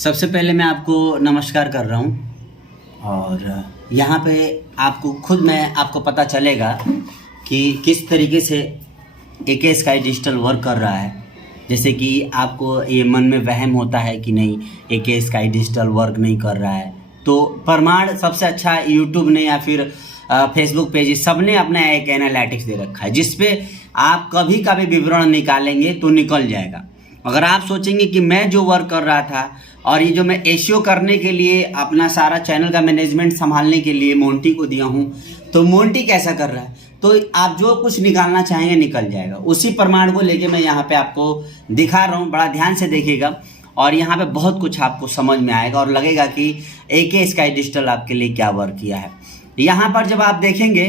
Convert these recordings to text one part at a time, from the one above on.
सबसे पहले मैं आपको नमस्कार कर रहा हूँ और यहाँ पे आपको खुद में आपको पता चलेगा कि किस तरीके से AK स्काई डिजिटल वर्क कर रहा है। जैसे कि आपको ये मन में वहम होता है कि नहीं AK स्काई डिजिटल वर्क नहीं कर रहा है, तो प्रमाण सबसे अच्छा यूट्यूब ने या फिर फेसबुक पेज सब ने अपना एक एनालिटिक्स दे रखा है, जिसपे आप कभी का भी विवरण निकालेंगे तो निकल जाएगा। अगर आप सोचेंगे कि मैं जो वर्क कर रहा था और ये जो मैं एसईओ करने के लिए अपना सारा चैनल का मैनेजमेंट संभालने के लिए मोंटी को दिया हूँ, तो मोंटी कैसा कर रहा है, तो आप जो कुछ निकालना चाहेंगे निकल जाएगा। उसी प्रमाण को लेके मैं यहाँ पे आपको दिखा रहा हूँ, बड़ा ध्यान से देखिएगा और यहाँ पे बहुत कुछ आपको समझ में आएगा और लगेगा कि AK स्काई डिजिटल आपके लिए क्या वर्क किया है। यहाँ पर जब आप देखेंगे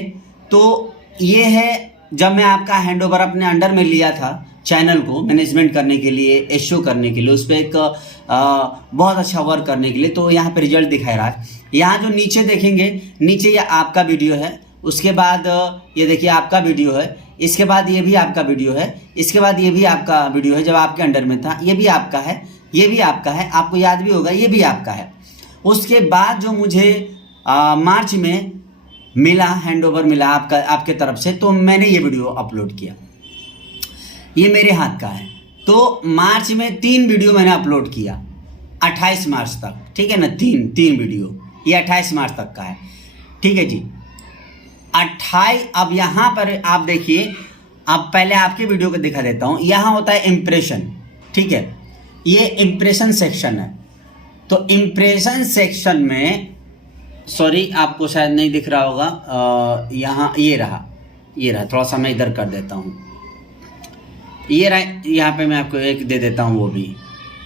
तो ये है जब मैं आपका हैंडओवर अपने अंडर में लिया था चैनल को मैनेजमेंट करने के लिए, एसईओ करने के लिए, उस पर एक बहुत अच्छा वर्क करने के लिए, तो यहाँ पे रिजल्ट दिखा रहा है। यहाँ जो नीचे देखेंगे, नीचे ये आपका वीडियो है, उसके बाद ये देखिए आपका वीडियो है, इसके बाद ये भी आपका वीडियो है, इसके बाद ये भी आपका वीडियो है जब आपके अंडर में था, ये भी आपका है, ये भी आपका है, आपको याद भी होगा ये भी आपका है। उसके बाद जो मुझे मार्च में मिला, हैंडओवर मिला आपके तरफ से, तो मैंने ये वीडियो अपलोड किया, ये मेरे हाथ का है। तो मार्च में 3 वीडियो मैंने अपलोड किया 28 मार्च तक, ठीक है ना, तीन वीडियो, ये 28 मार्च तक का है, ठीक है जी। 28 अब यहाँ पर आप देखिए, अब पहले आपके वीडियो को दिखा देता हूँ। यहाँ होता है इम्प्रेशन, ठीक है, ये इम्प्रेशन सेक्शन है। तो इम्प्रेशन सेक्शन में, सॉरी आपको शायद नहीं दिख रहा होगा, यहाँ ये रहा, थोड़ा सा मैं इधर कर देता हूँ, ये रहा, यहाँ पे मैं आपको एक दे देता हूँ, वो भी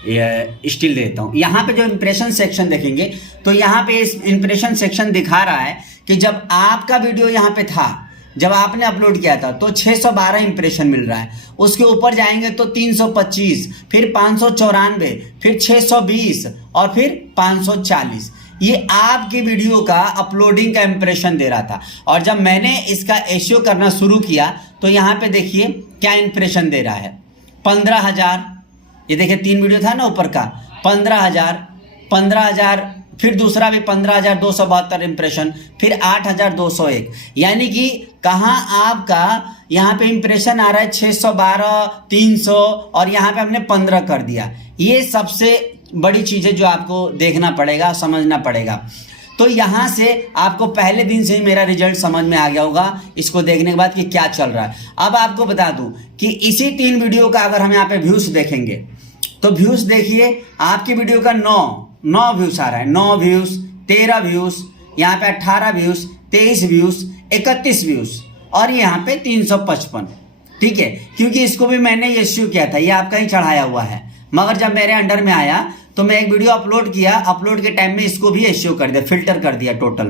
ये स्टिल देता हूँ। यहाँ पे जो इम्प्रेशन सेक्शन देखेंगे तो यहाँ पे इस इम्प्रेशन सेक्शन दिखा रहा है कि जब आपका वीडियो यहाँ पे था, जब आपने अपलोड किया था, तो 612 इंप्रेशन मिल रहा है। उसके ऊपर जाएंगे तो 325, फिर 594, फिर 620 और फिर 540। ये आपकी वीडियो का अपलोडिंग का इंप्रेशन दे रहा था। और जब मैंने इसका एसईओ करना शुरू किया तो यहाँ पे देखिए क्या इंप्रेशन दे रहा है, 15,000। ये देखिए 3 वीडियो था ना ऊपर का, 15,000, फिर दूसरा भी 15,272 इंप्रेशन, फिर 8,201। यानी कि कहाँ आपका यहाँ पे इंप्रेशन आ रहा है 612, 300 और यहाँ पे हमने 15 कर दिया। ये सबसे बड़ी चीज़ है जो आपको देखना पड़ेगा, समझना पड़ेगा। तो यहाँ से आपको पहले दिन से ही मेरा रिजल्ट समझ में आ गया होगा इसको देखने के बाद कि क्या चल रहा है। अब आपको बता दूं कि इसी 3 वीडियो का अगर हम यहाँ पे व्यूज देखेंगे तो व्यूज देखिए, आपकी वीडियो का 9 व्यूज आ रहा है, 9 व्यूज, 13 व्यूज, यहाँ पे 18 व्यूज, 23 व्यूज, 31 व्यूज और यहाँ पे 355, ठीक है, क्योंकि इसको भी मैंने एसईओ किया था, ये आपका ही चढ़ाया हुआ है। मगर जब मेरे अंडर में आया तो मैं एक वीडियो अपलोड किया, अपलोड के टाइम में इसको भी एसईओ कर दिया, फिल्टर कर दिया टोटल,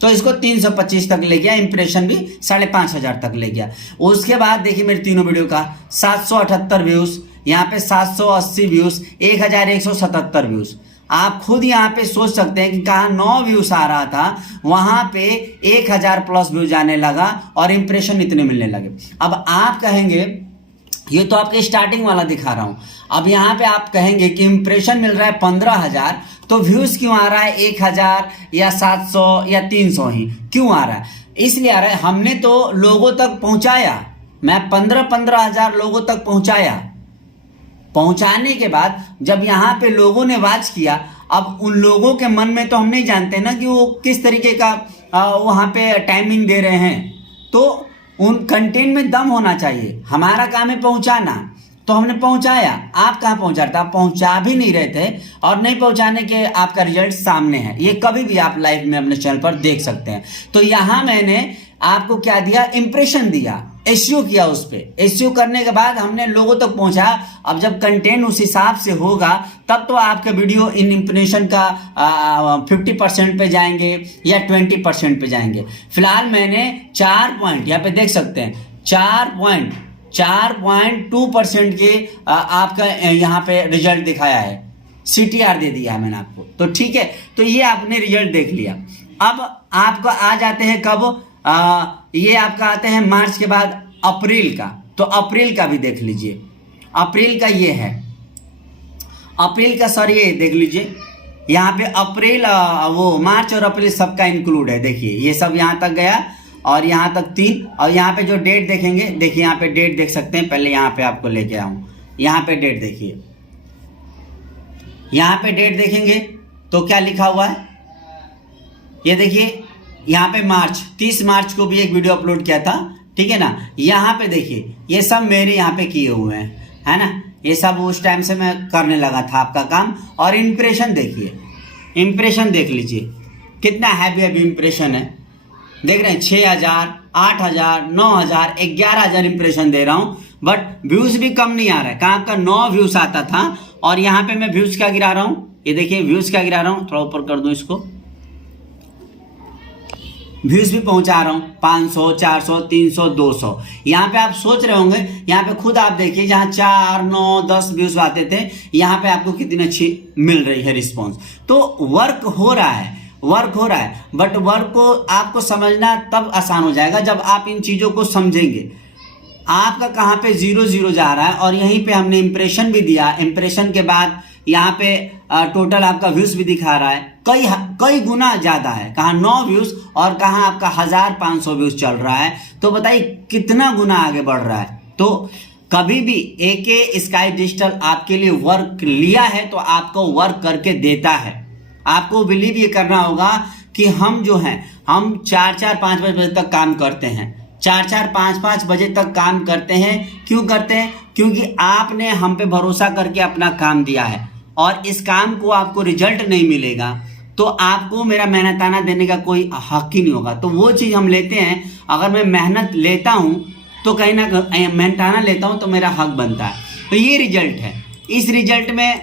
तो इसको 325 तक ले गया, इंप्रेशन भी 5,500 तक ले गया। उसके बाद देखिए मेरे तीनों वीडियो का 778 व्यूज, यहाँ पे 780 व्यूज, 1,177 व्यूज। आप खुद यहाँ पे सोच सकते हैं कि कहाँ 9 व्यूज आ रहा था, वहां पे 1,000 प्लस व्यूज आने लगा और इंप्रेशन इतने मिलने लगे। अब आप कहेंगे, ये तो आपके स्टार्टिंग वाला दिखा रहा हूं, अब यहाँ पे आप कहेंगे कि इंप्रेशन मिल रहा है 15,000, तो व्यूज क्यों आ रहा है 1,000 या 700 या 300 ही क्यों आ रहा है? इसलिए आ रहा है, हमने तो लोगों तक पहुंचाया, मैं 15,000 लोगों तक पहुंचाया। पहुंचाने के बाद जब यहाँ पे लोगों ने वॉच किया, अब उन लोगों के मन में तो हम नहीं जानते ना कि वो किस तरीके का वहाँ पे टाइमिंग दे रहे हैं, तो उन कंटेंट में दम होना चाहिए। हमारा काम है पहुंचाना, तो हमने पहुंचाया। आप कहाँ पहुंचा रहे थे? आप पहुंचा भी नहीं रहे थे और नहीं पहुंचाने के आपका रिजल्ट सामने है, ये कभी भी आप लाइव में अपने चैनल पर देख सकते हैं। तो यहाँ मैंने आपको क्या दिया, इंप्रेशन दिया, एसईओ किया, उस पर एसईओ करने के बाद हमने लोगों तक पहुंचा। अब जब कंटेंट उस हिसाब से होगा तब तो आपके वीडियो इन इंप्रेशन का 50% पे जाएंगे या 20% पे जाएंगे। फिलहाल मैंने 4 पॉइंट यहाँ पे देख सकते हैं, 4.2% के आपका यहाँ पे रिजल्ट दिखाया है, CTR दे दिया है मैंने आपको, तो ठीक है। तो ये आपने रिजल्ट देख लिया। अब आपको आ जाते हैं कब, ये आपका आते हैं मार्च के बाद अप्रैल का, तो अप्रैल का भी देख लीजिए। अप्रैल का ये है, अप्रैल का सॉरी ये देख लीजिए, यहाँ पे अप्रैल वो मार्च और अप्रैल सबका इंक्लूड है। देखिए ये सब यहाँ तक गया और यहाँ तक 3, और यहाँ पे जो डेट देखेंगे, देखिए यहाँ पे डेट देख सकते हैं। पहले यहाँ पे आपको लेके आऊँ, यहाँ पे डेट देखिए, यहाँ पे डेट देखेंगे तो क्या लिखा हुआ है, ये देखिए यहाँ पे मार्च 30 मार्च को भी एक वीडियो अपलोड किया था, ठीक है ना। यहाँ पे देखिए ये सब मेरे यहाँ पे किए हुए हैं, है ना। ये सब उस टाइम से मैं करने लगा था आपका काम। और इम्प्रेशन देखिए, इम्प्रेशन देख लीजिए कितना हैवी हैवी इम्प्रेशन है, देख रहे हैं 6000, 8000, 9000, 11000 इम्प्रेशन दे रहा हूँ, बट व्यूज भी कम नहीं आ रहा है। कहाँ का 9 व्यूज आता था और यहाँ पे मैं व्यूज क्या गिरा रहा हूँ, ये देखिए व्यूज क्या गिरा रहा हूँ, थोड़ा ऊपर कर दूं इसको, व्यूज भी पहुंचा रहा हूं 500, 400, 300, 200। यहाँ पे आप सोच रहे होंगे, यहाँ पे खुद आप देखिए, जहां 4, 9, 10 व्यूज आते थे, यहाँ पे आपको कितनी अच्छी मिल रही है रिस्पॉन्स। तो वर्क हो रहा है, वर्क हो रहा है, बट वर्क को आपको समझना तब आसान हो जाएगा जब आप इन चीजों को समझेंगे। आपका कहाँ पे 0 जा रहा है और यहीं पे हमने इंप्रेशन भी दिया, इंप्रेशन के बाद यहाँ पे टोटल आपका व्यूज भी दिखा रहा है, कई गुना ज्यादा है। कहाँ 9 व्यूज और कहाँ आपका 1500 व्यूज चल रहा है। तो बताइए कितना गुना आगे बढ़ रहा है। तो कभी भी AK स्काई डिजिटल आपके लिए वर्क लिया है तो आपको वर्क करके देता है। आपको बिलीव ये करना होगा कि हम जो हैं, हम 4-4, 5-5 बजे तक काम करते हैं, 4-4, 5-5 बजे तक काम करते हैं। क्यों करते हैं? क्योंकि आपने हम पे भरोसा करके अपना काम दिया है और इस काम को आपको रिजल्ट नहीं मिलेगा तो आपको मेरा मेहनताना देने का कोई हक ही नहीं होगा। तो वो चीज़ हम लेते हैं। अगर मैं मेहनत लेता हूँ तो कहीं ना कहीं मेहनताना लेता हूँ तो मेरा हक बनता है। तो ये रिजल्ट है। इस रिजल्ट में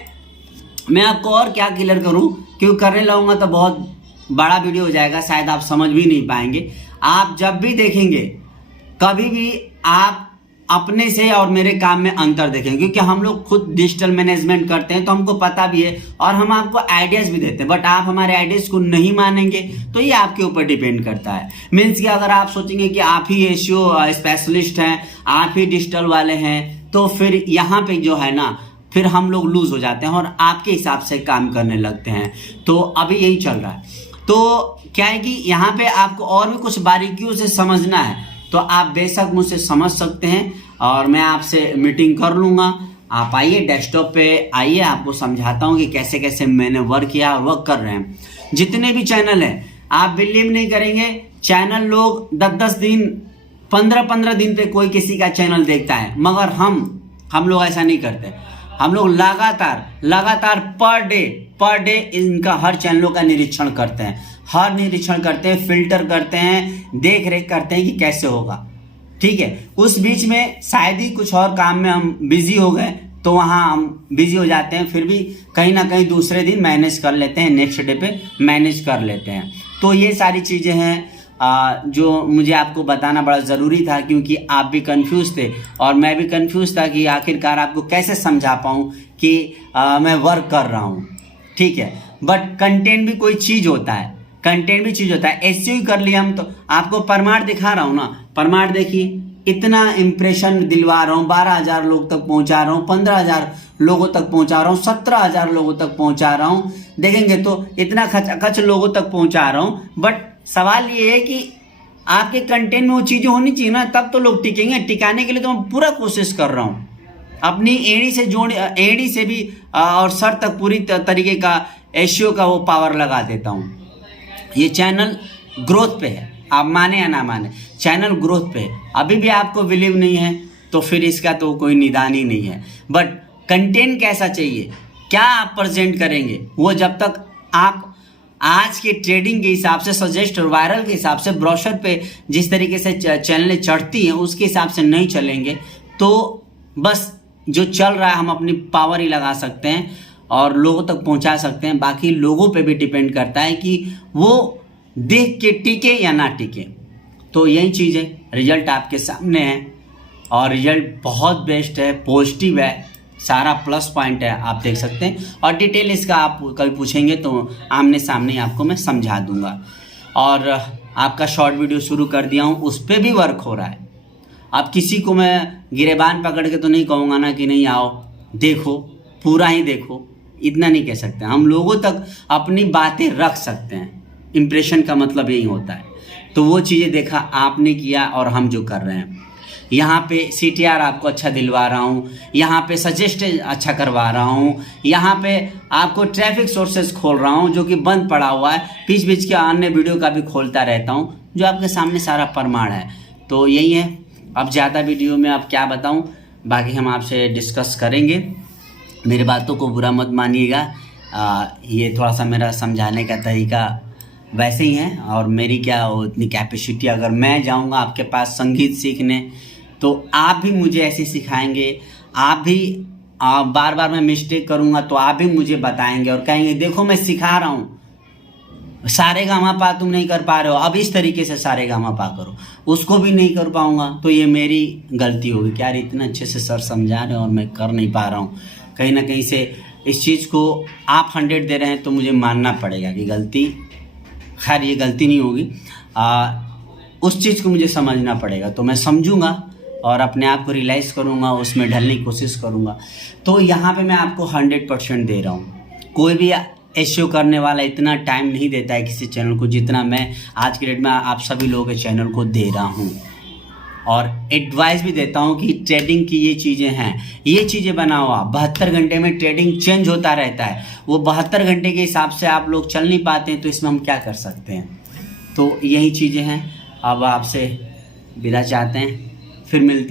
मैं आपको और क्या क्लियर करूँ, क्यों करने लगूंगा तो बहुत बड़ा वीडियो हो जाएगा, शायद आप समझ भी नहीं पाएंगे। आप जब भी देखेंगे, कभी भी आप अपने से और मेरे काम में अंतर देखेंगे, क्योंकि हम लोग खुद डिजिटल मैनेजमेंट करते हैं तो हमको पता भी है और हम आपको आइडियाज भी देते हैं। बट आप हमारे आइडियाज को नहीं मानेंगे तो ये आपके ऊपर डिपेंड करता है। मीन्स कि अगर आप सोचेंगे कि आप ही SEO स्पेशलिस्ट हैं, आप ही डिजिटल वाले हैं, तो फिर यहाँ पे जो है ना, फिर हम लोग लूज हो जाते हैं और आपके हिसाब से काम करने लगते हैं। तो अभी यही चल रहा है। तो क्या है कि यहाँ पे आपको और भी कुछ बारीकियों से समझना है तो आप बेशक मुझसे समझ सकते हैं और मैं आपसे मीटिंग कर लूँगा। आप आइए, डेस्कटॉप पे आइए, आपको समझाता हूँ कि कैसे कैसे मैंने वर्क किया और वर्क कर रहे हैं। जितने भी चैनल हैं, आप बिलीव नहीं करेंगे, चैनल लोग 10-10 दिन, 15-15 दिन पे कोई किसी का चैनल देखता है, मगर हम लोग ऐसा नहीं करते। हम लोग लगातार पर डे इनका हर चैनलों का निरीक्षण करते हैं, हर निरीक्षण करते हैं, फिल्टर करते हैं, देख रेख करते हैं कि कैसे होगा। ठीक है, उस बीच में शायद ही कुछ और काम में हम बिजी हो गए तो वहाँ हम बिजी हो जाते हैं, फिर भी कहीं ना कहीं दूसरे दिन मैनेज कर लेते हैं, नेक्स्ट डे पे मैनेज कर लेते हैं। तो ये सारी चीज़ें हैं जो मुझे आपको बताना बड़ा ज़रूरी था, क्योंकि आप भी कंफ्यूज थे और मैं भी कंफ्यूज था कि आखिरकार आपको कैसे समझा पाऊँ कि मैं वर्क कर रहा हूँ। ठीक है, बट कंटेंट भी कोई चीज़ होता है, कंटेंट भी चीज़ होता है। SEO ही कर लिया हम तो आपको प्रमाण दिखा रहा हूँ ना, प्रमाण देखिए, इतना इंप्रेशन दिलवा रहा हूँ, 12,000 लोग तक पहुँचा रहा हूँ, 15,000 लोगों तक पहुँचा रहा हूँ, 17,000 लोगों तक पहुँचा रहा हूँ। देखेंगे तो इतना खच लोगों तक पहुँचा रहा हूँ। बट सवाल ये है कि आपके कंटेंट में वो चीज़ें होनी चाहिए ना, तब तो लोग टिकेंगे। टिकाने के लिए तो मैं पूरा कोशिश कर रहा हूँ, अपनी एड़ी से भी और सर तक पूरी तरीके का SEO का वो पावर लगा देता हूँ। ये चैनल ग्रोथ पे है, आप माने या ना माने, चैनल ग्रोथ पे है। अभी भी आपको बिलीव नहीं है तो फिर इसका तो कोई निदान ही नहीं है। बट कंटेंट कैसा चाहिए, क्या आप प्रेजेंट करेंगे, वो जब तक आप आज के ट्रेडिंग के हिसाब से, सजेस्ट और वायरल के हिसाब से, ब्रोशर पे जिस तरीके से चैनलें चढ़ती हैं उसके हिसाब से नहीं चलेंगे तो बस जो चल रहा है हम अपनी पावर ही लगा सकते हैं और लोगों तक पहुंचा सकते हैं। बाकी लोगों पे भी डिपेंड करता है कि वो देख के टिके या ना टिके। तो यही चीज़ है, रिजल्ट आपके सामने है और रिजल्ट बहुत बेस्ट है, पॉजिटिव है, सारा प्लस पॉइंट है, आप देख सकते हैं। और डिटेल इसका आप कभी पूछेंगे तो आमने सामने आपको मैं समझा दूंगा। और आपका शॉर्ट वीडियो शुरू कर दिया हूँ, उस पर भी वर्क हो रहा है। अब किसी को मैं गिरेबान पकड़ के तो नहीं कहूँगा ना कि नहीं आओ देखो, पूरा ही देखो, इतना नहीं कह सकते, हम लोगों तक अपनी बातें रख सकते हैं। इम्प्रेशन का मतलब यही होता है। तो वो चीज़ें देखा आपने किया और हम जो कर रहे हैं, यहाँ पे CTR आपको अच्छा दिलवा रहा हूँ, यहाँ पे सजेस्ट अच्छा करवा रहा हूँ, यहाँ पे आपको ट्रैफिक सोर्सेज खोल रहा हूँ जो कि बंद पड़ा हुआ है, बीच बीच के अन्य वीडियो का भी खोलता रहता हूँ जो आपके सामने सारा प्रमाण है। तो यही है, अब ज़्यादा वीडियो में अब क्या बताऊँ, बाकी हम आपसे डिस्कस करेंगे। मेरी बातों को बुरा मत मानिएगा, ये थोड़ा सा मेरा समझाने का तरीका वैसे ही है, और मेरी क्या उतनी कैपेसिटी, अगर मैं जाऊंगा आपके पास संगीत सीखने तो आप भी मुझे ऐसे सिखाएंगे, आप भी बार बार मैं मिस्टेक करूंगा तो आप भी मुझे बताएंगे और कहेंगे देखो मैं सिखा रहा हूँ, सारे गामा पा तुम नहीं कर पा रहे हो, अब इस तरीके से सारे गामा पा करो। उसको भी नहीं कर पाऊंगा तो ये मेरी गलती होगी कि यार इतना अच्छे से सर समझा रहे हैं और मैं कर नहीं पा रहा हूँ। कहीं ना कहीं से इस चीज़ को आप 100 दे रहे हैं तो मुझे मानना पड़ेगा कि गलती, खैर ये गलती नहीं होगी, उस चीज़ को मुझे समझना पड़ेगा। तो मैं समझूंगा और अपने आप को रियलाइज़ करूंगा, उसमें ढलने की कोशिश करूंगा। तो यहाँ पे मैं आपको 100% दे रहा हूँ। कोई भी एसईओ करने वाला इतना टाइम नहीं देता है किसी चैनल को जितना मैं आज के डेट में आप सभी लोगों के चैनल को दे रहा हूँ। और एडवाइस भी देता हूँ कि ट्रेडिंग की ये चीज़ें हैं, ये चीज़ें बनाओ आप। 72 घंटे में ट्रेडिंग चेंज होता रहता है, वो 72 घंटे के हिसाब से आप लोग चल नहीं पाते हैं, तो इसमें हम क्या कर सकते हैं। तो यही चीज़ें हैं। अब आपसे विदा चाहते हैं, फिर मिलते हैं।